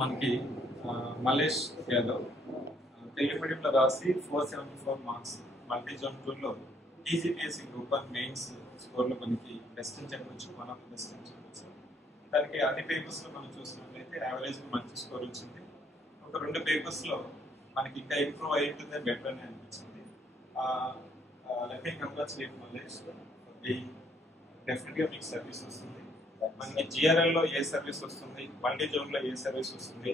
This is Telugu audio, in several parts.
మనకి మలేష్ యాదవ్ తెలుగు మీడియంలో రాసి 474 మార్క్స్ మల్టీ జోన్ టూర్లో టీజీపీఎస్సీ గ్రూప్ 1 మెయిన్స్ స్కోర్లో మనకి బెస్ట్ అని చెప్పొచ్చు, వన్ ఆఫ్ ద బెస్ట్ అని చెప్పొచ్చు. దానికి అన్ని పేపర్స్లో మనం చూసినట్లయితే యావరేజ్ మంచి స్కోర్ వచ్చింది. ఒక 2 పేపర్స్లో మనకి ఇంకా ఇంప్రూవ్ అయి ఉంటుంది, బెటర్ అని అనిపించింది. Let me congratulate Malesh. డెఫినెట్గా మీకు సర్వీస్ వస్తుంది. మనకి జిఆర్ఎల్లో ఏ సర్వీస్ వస్తుంది, మల్టీ జోన్లో ఏ సర్వీస్ వస్తుంది,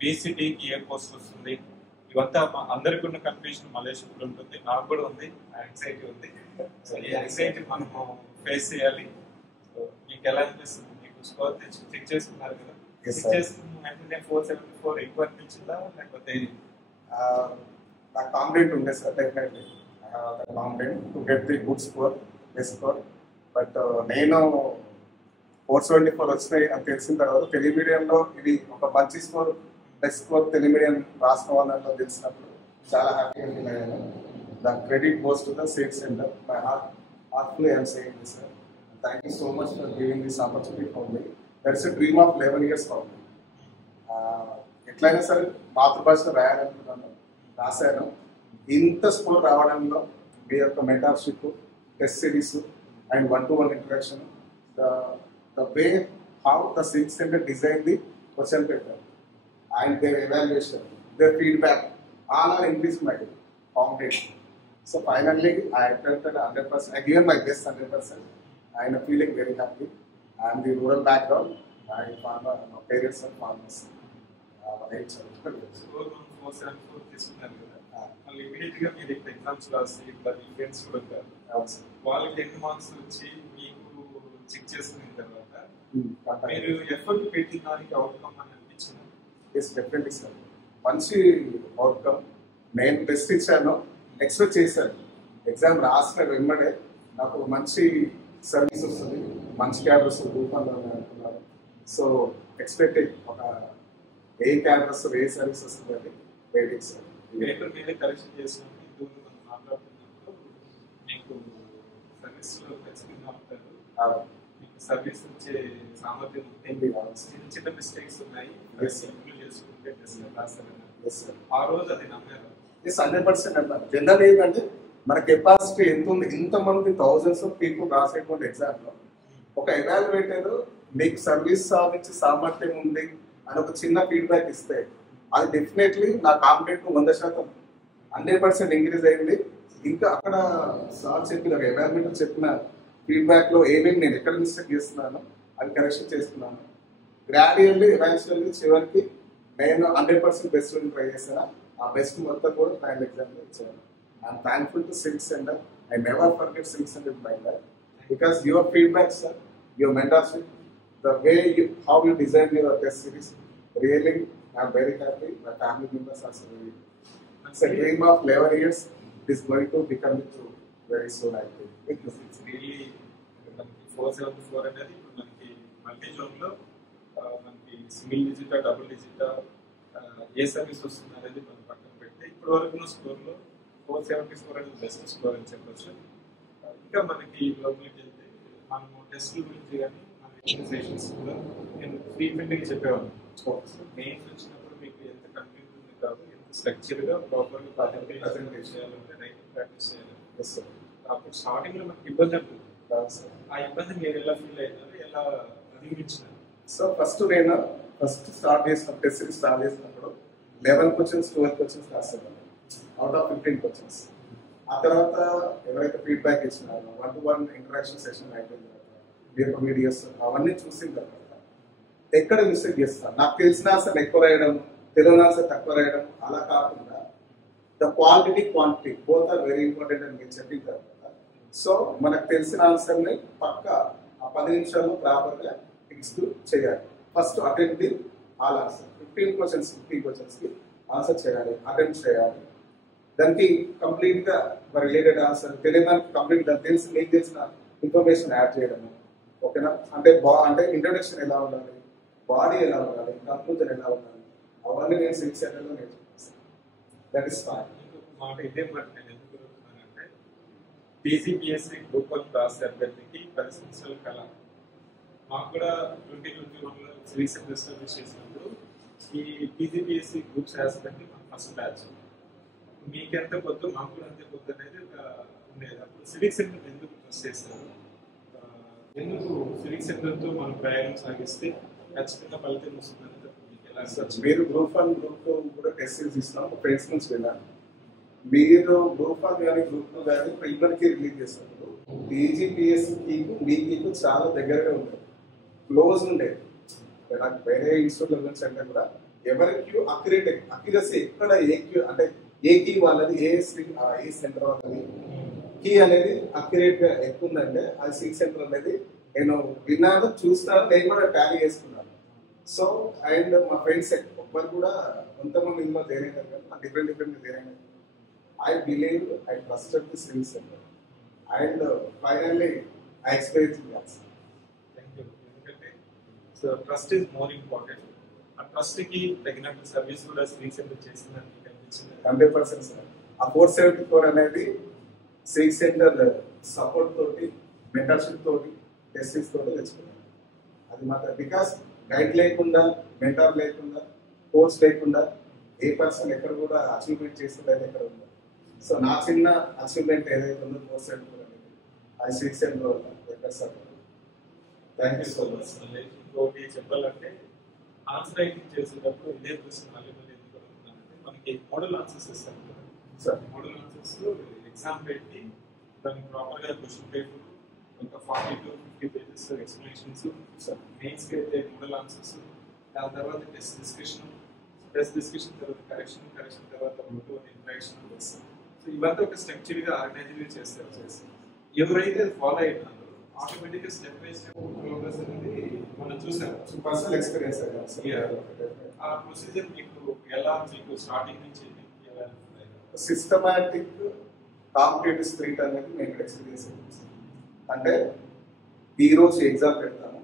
బీసీటీకి ఏ పోస్ట్ వస్తుంది, ఇవంతా అందరికీ ఉన్న కన్ఫ్యూజన్ మలేష్ ఇప్పుడు ఉంటుంది, నాకు కూడా ఉంది, యాంగ్జైటీ ఉంది. సో ఈ యాంగ్జైటీ మనము ఫేస్ చేయాలి. సో మీకు ఎలా అనిపిస్తుంది? మీకు స్కోర్ చెక్ చేసుకున్నారు కదా, చెక్ చేసుకున్న వెంటనే 474 ఎక్కువ అనిపించిందా లేకపోతే? నాకు కాన్ఫిడెంట్ ఉండే sir, definitely confident to get the good score, best score. But నేను 474 వచ్చినాయి అని తెలిసిన తర్వాత తెలుగు మీడియంలో ఇది ఒక మంచి score, best score Telugu medium రాసుకోవాలని తెలిసినప్పుడు చాలా హ్యాపీగా ఫీల్ అయ్యాను. The credit goes to the set centre. My heartfully I'm saying this sir. Thank you so much for giving this opportunity for me. That's a dream of 11 years for me. ఎట్లయినా సరే మాతృభాషలో రాయాలనుకున్నాను, రాశాను. ఇంత స్కోర్ రావడంలో మీ యొక్క mentorship, test series and one-to-one interaction, the way how the Civic Center designed the question paper and their evaluation, their feedback, all are increased my confidence. So finally, I attempted 100%. I gave my best 100%. I am feeling very happy. I am the rural background. My parents are farmers. Score 474 తీసుకున్నారు కదా, మళ్ళీ ఇమీడియట్గా మీరు ఇక్కడ ఎగ్జామ్స్ రాసి ఇట్లా ఈవెంట్స్ కూడా ఉంటారు, వాళ్ళకి ఎన్ని మార్క్స్ వచ్చి మీకు చెక్ చేసుకున్న తర్వాత మీరు ఎఫర్ట్ పెట్టిన దానికి అవుట్కమ్ అని అనిపించింది? Yes, definitely sir. మంచి అవుట్కమ్. నేను టెస్ట్ ఇచ్చాను, ఎక్స్పెక్ట్ చేశాను. ఎగ్జామ్ రాసిన వెంబడే నాకు మంచి సర్వీస్ వస్తుంది, మంచి క్యాడర్స్ రూపంలో అనుకున్నాను. సో ఎక్స్పెక్టెడ్ ఒక ఏ క్యాడర్స్ ఏ సర్వీస్ వస్తుంది అని వెయిటింగ్ సార్. పేపర్ మీద కరెక్షన్ చేసినప్పుడు ఇందులో మనం మాట్లాడుతున్నప్పుడు మీకు సర్వీస్లో ఖచ్చితంగా ఉంటారు, మీకు సర్వీస్ వచ్చే సామర్థ్యం ఉంది. చిన్న చిన్న మిస్టేక్స్ ఉన్నాయి, ఇంప్రూవ్ చేసుకుంటే రాస్తారని ఆ రోజు అది నమ్మారు. ఎస్, 100% అన్నారు. జనరల్ ఏంటంటే మన కెపాసిటీ ఎంత ఉంది, ఇంతమంది థౌజండ్స్ ఆఫ్ పీపుల్ రాసేటువంటి ఎగ్జామ్లో ఒక ఎవాల్యుయేటర్ మీకు సర్వీస్ సాధించే సామర్థ్యం ఉంది అని ఒక చిన్న ఫీడ్బ్యాక్ ఇస్తే అది డెఫినెట్లీ నా కాన్ఫిడెంట్ 100% 100% ఇంక్రీజ్ అయింది. ఇంకా అక్కడ సార్ చెప్పిన ఎవాల్యుయేటర్ చెప్పిన ఫీడ్బ్యాక్లో ఏమేమి నేను ఎక్కడ మిస్టేక్ చేస్తున్నానో అది కరెక్షన్ చేస్తున్నాను. గ్రాడ్యువల్లీ ఎవాల్యుయేషన్లీ చివరికి నేను 100% బెస్ట్ ట్రై చేశాను. ఆ బెస్ట్ మొత్తం కూడా ఫైనల్ ఎగ్జామ్లో ఇచ్చాను. I'm thankful to Civic Center. I never forget Civic Center in my life because your feedback, sir, your mentorship, the way how you designed your test series, really I'm very happy. My family members are so very. It's a dream of 11 years. It is going to become true very soon, I think. It's really మనకి 474 అనేది ఇప్పుడు మనకి మల్టీ జోన్లో మనకి సింగిల్ డిజిటా, డబుల్ డిజిటా ఏ సర్వీస్ వస్తుంది అనేది మనం పక్కన పెడితే ఇప్పుడు వరకు స్కోర్లో 474 అనేది బెస్ట్ స్కోర్ అని చెప్పచ్చు. ఇంకా మనకి లోపలికి వెళ్తే మనము టెస్టుల గురించి కానీ మన ఎక్సర్సైజెస్ కూడా నేను ఫ్రీక్వెంట్గా చెప్పేవాళ్ళం. మెయిన్స్ వచ్చినప్పుడు మీకు ఎంత కంటెంట్ ఉంది కాదు, ఎంత స్ట్రక్చర్గా ప్రాపర్గా ప్రజెంట్ చేయాలంటే రైటింగ్ ప్రాక్టీస్ చేయాలి. అప్పుడు స్టార్టింగ్లో మనకి ఇబ్బంది ఉంటుంది. ఆ ఇబ్బంది మీరు ఎలా ఫీల్ అయినారు, ఎలా అధిగమించినారు? సో నేను ఫస్ట్ స్టార్ట్ చేసినప్పుడు టెస్ట్ స్టార్ట్ చేసినప్పుడు 11 questions 12 questions రాస్తాను అవుట్ ఆఫ్ 15 questions. ఆ తర్వాత ఎవరైతే ఫీడ్బ్యాక్ ఇచ్చినారో 1-to-1 ఇంటరాక్షన్ సెషన్ అయిపోయిన తర్వాత వీడియోస్ అవన్నీ చూసిన తర్వాత ఎక్కడ మిస్టేక్ చేస్తాను, నాకు తెలిసిన ఆన్సర్ ఎక్కువ రాయడం, తెలియని ఆన్సర్ తక్కువ రాయడం అలా కాకుండా the quality quantity both are very important అని మీరు చెప్పిన తర్వాత సో మనకు తెలిసిన ఆన్సర్ని పక్క ఆ 10 నిమిషాల్లో ప్రాపర్గా ఎగ్జిక్యూట్ చేయాలి. First attempt the all answer 15 questions answer చేయాలి, అటెంప్ట్ చేయాలి. దానికి కంప్లీట్గా రిలేటెడ్ ఆన్సర్ తెలియడానికి కంప్లీట్ దానికి తెలిసి మీకు తెలిసిన ఇన్ఫర్మేషన్ యాడ్ చేయడము. ఓకేనా? అంటే ఇంట్రొడక్షన్ ఎలా ఉండాలి, బాడీ ఎలా ఉండాలి, కంక్లూజన్ ఎలా ఉండాలి, అవన్నీ నేను Civic Centerలో నేర్చుకుంటాను. That is fine. మాట ఇదే మాట నేను ఎందుకు చెప్తున్నానంటే టీజీపీఎస్సీ గ్రూప్ 1 రాసే అభ్యర్థికి 10 సంవత్సరాల కళ. మాకు కూడా 2021లో Civic Center ఎస్టాబ్లిష్ చేసినప్పుడు ఈ టీజీపీఎస్సీ గ్రూప్స్ రాసడానికి మన ఫస్ట్ బ్యాచ్. మీకెంత కొద్దు మాకు కూడా అంతే కొద్దు అనేది ఒక ఉండేది. అప్పుడు సివిక్ సెంటర్ ఎందుకు ట్రస్ట్ చేస్తారు, ఎందుకు సివిక్ సెంటర్తో మనం ప్రయాణం సాగిస్తే ఖచ్చితంగా ఫలితం వస్తుందని మీకు ఎలా మీరు గ్రూప్ 1 గ్రూప్ 2 కూడా టెస్ట్ ఇస్తున్నాం, ఫ్రెండ్స్ నుంచి వెళ్ళాను. మీరు గ్రూప్ 1 కానీ గ్రూప్ 2 కానీ ప్రిలిమినరీకి రిలీజ్ చేసినప్పుడు టీజీపీఎస్సీకి మీకు చాలా దగ్గరగా ఉంటుంది, క్లోజ్ ఉండేది. నాకు వేరే ఇన్స్టిట్యూట్ నుంచి అంటే కూడా ఎవరికి అక్యురసీ ఎక్కడ ఏక్యూ అంటే ఏ కీ వాళ్ళది ఏ సెంటర్ వాళ్ళది కీ అనేది అక్యురేట్ గా ఎక్కువ ఉందంటే అది సిక్స్ సెంటర్ అనేది నేను విన్నాను, చూస్తాను, నేను కూడా టాలీ చేసుకున్నాను. సో అండ్ మా ఫ్రెండ్స్ ఒక్కరు కూడా కొంతమంది ఇందులో తేరైనారు కానీ డిఫరెంట్ తేరైనారు. I believe I trusted the civil centre and finally I experience thank you. ఎందుకంటే so trust is more important. ఆ ట్రస్ట్ కి తగినట్టు సర్వీస్ కూడా సివిల్ సెంటర్ చేసిందని మీకు అనిపించింది? 100% సార్. ఆ 474 అనేది సివిక్ సెంటర్ సపోర్ట్ తోటి, మెంటర్షిప్ తోటి, టెస్టింగ్స్ తోటి తెచ్చుకున్నాను. అది మాత్రం బికాస్ గైడ్ లేకుండా, మెంటర్ లేకుండా, కోర్స్ లేకుండా ఏ పర్సన్ ఎక్కడ కూడా అచీవ్మెంట్ చేసేది ఎక్కడ ఉండదు. సో నా చిన్న అచీవ్మెంట్ ఏదైతే ఉందో 474 అనేది అది సివిక్ సెంటర్ వల్ల sir. Thank you so much. ఇంకోటి చెప్పాలంటే ఆన్సర్ రైటింగ్ చేసేటప్పుడు ఇదే ప్రశ్న మళ్ళీ ఎందుకు అడుగుతున్నానంటే మనకి మోడల్ ఆన్సర్స్ ఇస్తాం కదా సార్. మోడల్ ఆన్సర్స్ ఎగ్జామ్ పెట్టి దానికి ప్రాపర్గా క్వశ్చన్ పేపర్ ఒక 40 to 50 పేజెస్ ఎక్స్ప్లెనేషన్స్ సార్. మెయిన్స్కి అయితే మోడల్ ఆన్సర్స్, దాని తర్వాత టెస్ట్ డిస్కషన్ తర్వాత కరెక్షన్ తర్వాత ఇంట్రాక్షన్. సో ఇవంతా ఒక స్ట్రక్చర్గా ఆర్గనైజ్గా చేస్తారు. ఎవరైతే ఫాలో అయినారో ఆటోమేటిక్గా స్టెప్ బై స్టెప్ ప్రోగ్రెస్ అనేది మనం చూసాం. పర్సనల్ ఎక్స్పీరియన్స్ ఆ ప్రొసీజర్ మీకు ఎలా, మీకు స్టార్టింగ్ నుంచి ఎలా సిస్టమాటిక్ కాంపిటేటివ్ స్పిరిట్ అనేది మేము ఎక్స్పీరియన్స్ అంటే ఈ రోజు ఎగ్జామ్ పెడతాము,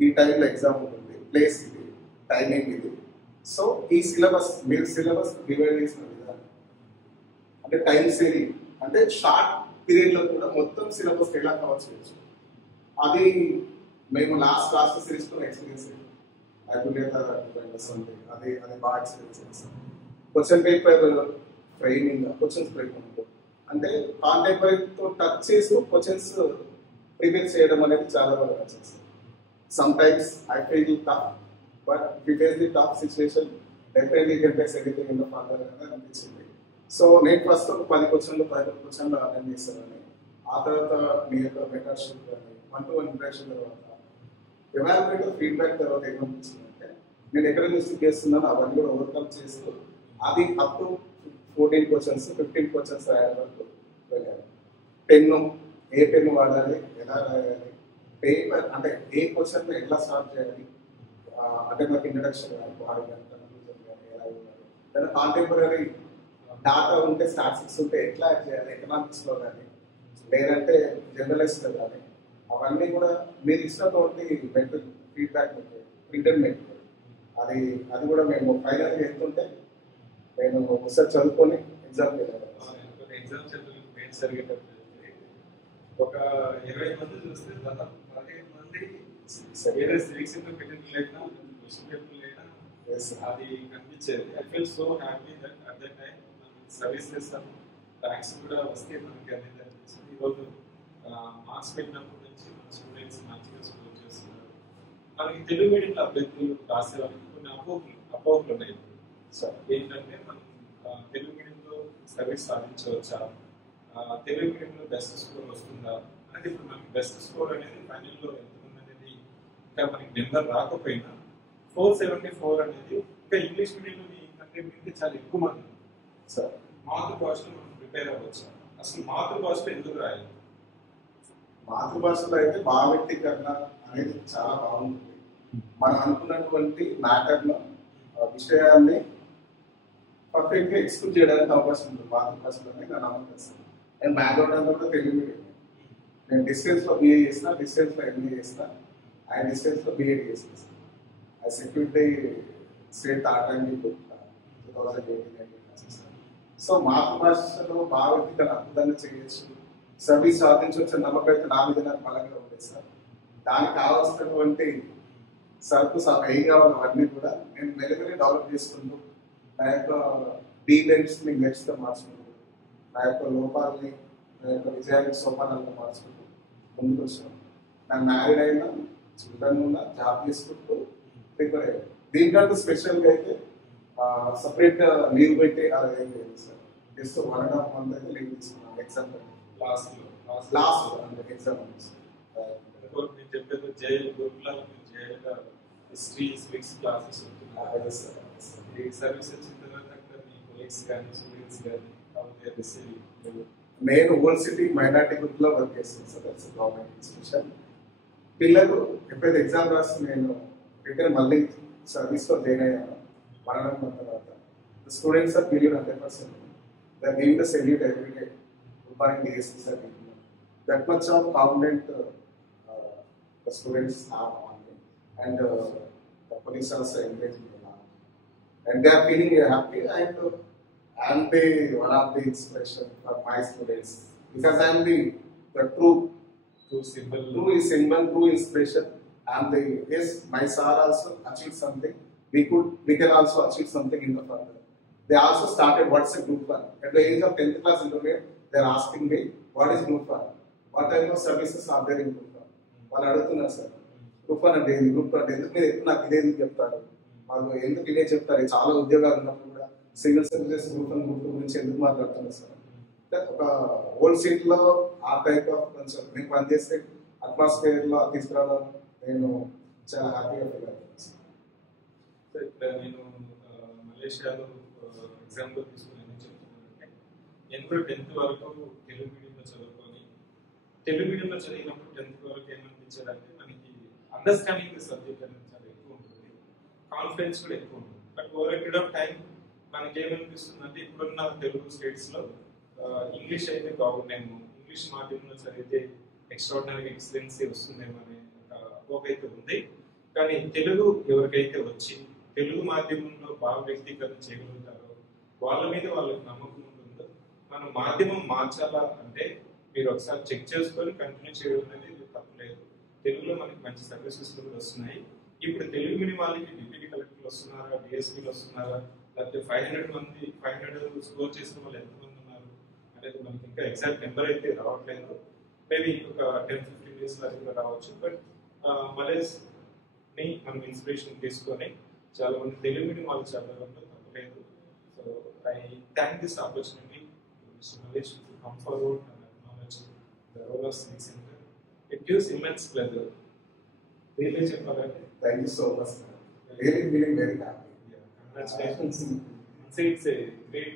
ఈ టైంలో ఎగ్జామ్ ఉంటుంది, ప్లేస్ ఇది, టైమింగ్ ఇది. సో ఈ సిలబస్ మీరు సిలబస్ డివైడ్ చేసిన విధానం అంటే టైం సేవింగ్ అంటే షార్ట్ పీరియడ్ లో కూడా మొత్తం సిలబస్ ఎలా కవర్ చేయొచ్చు. అది మేము లాస్ట్ క్లాస్ సిరీస్తో ఎక్స్పీరియన్స్ అది బాగా ఎక్స్పీరియన్స్ చేస్తాం. Question paper framing, questions framing అంటే కాంటెంపరీతో టచ్ చేస్తూ క్వశ్చన్స్ ప్రిపేర్ చేయడం అనేది చాలా బాగా నచ్చేస్తుంది. Sometimes I feel tough, but we face the tough situation definitely can face anything in the further అనేది అనిపించింది. సో నేను ఫస్ట్ ఒక 10 క్వశ్చన్లు అటెండ్ చేస్తానని, ఆ తర్వాత మీ యొక్క మెంటర్షిప్ కానీ 1-to-1 ఇంటరాక్షన్ తర్వాత ఎవాల్యుయేటర్ ఫీడ్బ్యాక్ తర్వాత ఏమనిపించిందంటే నేను ఎక్కడ మిస్టేక్ చేస్తున్నానో అవన్నీ కూడా ఓవర్కమ్ చేస్తూ అది అప్ టు 14 క్వశ్చన్స్ 15 క్వశ్చన్స్ రాయడం వరకు వెళ్ళాను. పెన్ను ఏ పెన్ను వాడాలి, ఎలా రాయాలి, పేపర్ అంటే ఏ క్వశ్చన్ ఎట్లా స్టార్ట్ చేయాలి, అంటే మనకి ఇంట్రడక్షన్ కానీ బాడీ కానీ కన్క్లూజన్ కానీ ఎలా ఇవ్వాలి, లేదా కాంటెంపరీ డాటా ఉంటే స్టాటిస్టిక్స్ ఉంటే ఎట్లా యాడ్ చేయాలి, ఎకనామిక్స్లో కానీ లేదంటే జర్నలిస్ట్లో కానీ అవన్నీ కూడా మీరు ఇచ్చినటువంటి మెంటల్ ఫీడ్బ్యాక్ ప్రింటెడ్ మెటీరియల్ అది కూడా మేము ఫైనల్గా వెళ్తుంటే నేను ఒకసారి చదువుకొని ఎగ్జామ్ ఎగ్జామ్ జరిగేటప్పుడు ఒక 20 మంది చూస్తే దాదాపు 15 మంది ఏదో సివిక్ సెంటర్ పెట్టిన లేకుండా క్వశ్చన్ పేపర్ లేకుండా అది కనిపించేది. I feel so happy that at that time service చేస్తాము, ర్యాంక్స్ కూడా వస్తే మనకి అనేది అనిపిస్తుంది. ఈరోజు మార్క్స్ పెట్టినప్పటి నుంచి మన స్టూడెంట్స్ మంచిగా స్కోర్ చేస్తున్నారు. మనకి తెలుగు మీడియంలో అభ్యర్థులు రాసే వాళ్ళకి కొన్ని అపోహలు ఉన్నాయి సార్. ఏంటంటే మనం తెలుగు మీడియంలో సర్వీస్ సాధించవచ్చా, తెలుగు మీడియంలో బెస్ట్ స్కోర్ వస్తుందా అనేది. ఇప్పుడు మనకి బెస్ట్ స్కోర్ అనేది ఫైనల్లో ఎంతమంది అనేది ఇంకా మనకి నెంబర్ రాకపోయినా 474 అనేది ఇంకా ఇంగ్లీష్ మీడియంలో కంటే మీది చాలా ఎక్కువ మంది సార్. మాతృభాషలో మనం ప్రిపేర్ అవ్వచ్చు. అసలు మాతృభాషలో ఎందుకు రాయాలి? మాతృభాషలో అయితే భావ వ్యక్తీకరణ అనేది చాలా బాగుంటుంది. మనం అనుకున్నటువంటి మ్యాటర్ను విషయాన్ని పర్ఫెక్ట్గా ఎక్స్ప్లెయిన్ చేయడానికి అవకాశం ఉంటుంది మాతృభాషలోనే. నా నమ్మకం సార్. నేను బ్యాక్గ్రౌండ్ అంతా కూడా తెలుగు మీడియం. నేను డిస్టెన్స్లో BA చేసిన, డిస్టెన్స్లో MA చేసిన, అండ్ డిస్టెన్స్లో BEd చేసిన. ఐ సెక్యూరిటీ స్టేట్ ఆటంకి 2018. సో మాతృభాషలో భావ వ్యక్తీకరణ అద్భుతంగా చేయొచ్చు, సర్వీస్ సాధించవచ్చు నమ్మకం అయితే నా మీద నాకు బలంగా ఉంటుంది సార్. దానికి కావాల్సినటువంటి సార్కు ఏం కావాలి అవన్నీ కూడా నేను మెల్లమెల్లి డెవలప్ చేసుకుంటూ నా యొక్క డీలెన్స్ని నెక్స్ట్గా మార్చుకుంటూ నా యొక్క లోపాలని నా యొక్క విజయాన్ని సోపానాలను మార్చుకుంటూ ముందుకు వచ్చాను. నాకు మ్యారీడ్ అయినా చిల్డ్రన్ ఉన్నా జాబ్ చేసుకుంటూ ప్రిపేర్ అయ్యాను. దీనికంటూ స్పెషల్గా అయితే సపరేట్గా లీవ్ పెట్టి అది ఏం లేదు సార్. జస్ట్ 1.5 month అయితే లీవ్ తీసుకున్నాను ఎగ్జామ్ లాస్ట్ అంటే ఎగ్జామ్ నేను చెప్పేది జైలు గురుకుల జైలు హిస్టరీ సివిక్స్ క్లాసెస్ ఉంటున్నాయి. సర్వీస్ వచ్చిన తర్వాత అక్కడ మీ కొలీగ్స్ కానీ స్టూడెంట్స్ కానీ నేను ఓల్డ్ సిటీ మైనార్టీ గ్రూప్లో వర్క్ చేస్తాను సార్. That's government institution. పిల్లలు ఎప్పుడైతే ఎగ్జామ్ రాసి నేను రిటర్న్ మళ్ళీ సర్వీస్లో జాయిన్ అయ్యాను 1.5 month తర్వాత students are believe 100%. They are giving the salute every day. Good morning DSC sir. That much of confident the students have on me, and the police also encourage me a lot, and they are feeling happy, and I am the one of the inspiration for my students because I am the true symbol, true inspiration. I am the yes, my sir also achieved something. We can also achieve something in the further. They also started what's a group fund. At the age of 10th class intermediate, they are asking me what is group fund, what type of services are there in group fund. వాళ్ళు అడుగుతున్నారు సార్ గ్రూప్ వన్ అంటే ఏంది, గ్రూప్ టూ అంటే ఎందుకు, మీరు ఎక్కువ నాకు ఇదే ఎందుకు చెప్తారు, వాళ్ళు ఎందుకు ఇదే చెప్తారు, చాలా ఉద్యోగాలు ఉన్నప్పుడు కూడా civil services group one group two గురించి ఎందుకు మాట్లాడుతున్నారు సార్. ఒక ఓల్డ్ సీట్ లో ఆ టైప్ ఆఫ్ కొంచెం నేను పనిచేస్తే అట్మాస్ఫియర్ లో తీసుకురావడం నేను చాలా హ్యాపీగా ఫీల్ అవుతాను సార్. ఇక్కడ నేను మలేషియాలో ఎగ్జాంపుల్ తీసుకుని చెప్తున్నానంటే నేను కూడా 10th వరకు తెలుగు మీడియంలో చదువుకొని తెలుగు మీడియంలో చదివినప్పుడు 10th వరకు ఏమనిపించాలంటే మనకి అండర్స్టాండింగ్ ది సబ్జెక్ట్ అనేది చాలా ఎక్కువ ఉంటుంది, కాన్ఫిడెన్స్ కూడా ఎక్కువ ఉంటుంది. But over period of time మనకి ఏమనిపిస్తుంది అంటే ఇప్పుడున్న తెలుగు స్టేట్స్లో ఇంగ్లీష్ అయితే బాగుండేమో, ఇంగ్లీష్ మాధ్యమంలో చదివితే ఎక్స్ట్రాడినరీ ఎక్సలెన్సీ వస్తుందేమో అనే ఒక హోప్ అయితే ఉంది. కానీ తెలుగు ఎవరికైతే వచ్చి తెలుగు మాధ్యమంలో బాగా వ్యక్తీకరణ చేయగలుగుతారో వాళ్ళ మీద వాళ్ళకి నమ్మకం ఉంటుందో మనం మాధ్యమం మార్చాలా అంటే మీరు ఒకసారి చెక్ చేసుకొని కంటిన్యూ చేయడం అనేది తప్పలేదు. తెలుగులో మనకి మంచి సర్వీసెస్ కూడా వస్తున్నాయి. ఇప్పుడు తెలుగు మీడియం వాళ్ళకి డిప్యూటీ కలెక్టర్లు వస్తున్నారా, డిఎస్పీలు వస్తున్నారా, లేకపోతే 500 స్కోర్ చేసిన వాళ్ళు ఎంతమంది ఉన్నారు అనేది మనకి ఇంకా ఎగ్జాక్ట్ నెంబర్ అయితే రావట్లేదు. మేబీ ఇంకొక 10-15 days వరకు రావచ్చు. బట్ మలేజ్ని మనం ఇన్స్పిరేషన్ తీసుకొని చాలా మంది తెలుగు మీడియం వాళ్ళు చదవడంలో తప్పలేదు. So I thank this opportunity malaise to come forward and acknowledge the role of Civic Center. It gives immense pleasure. Really చెప్పాలంటే thank you so much sir. Really feeling very happy. Congratulations. It's a great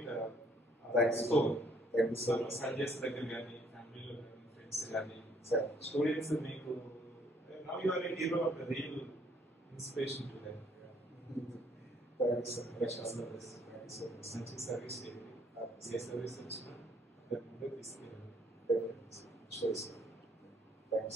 score. Thank you so much. సజెస్ దగ్గర కానీ ఫ్యామిలీలో కానీ ఫ్రెండ్స్ కానీ సార్ స్టూడెంట్స్ మీకు now you are a hero of the real inspiration to them. Thank you sir. మంచి సర్వీస్ చేయండి. ఏ సర్వీస్ వచ్చినా ముందు తీసుకెళ్ళండి. Sure sir. థ్యాంక్స్.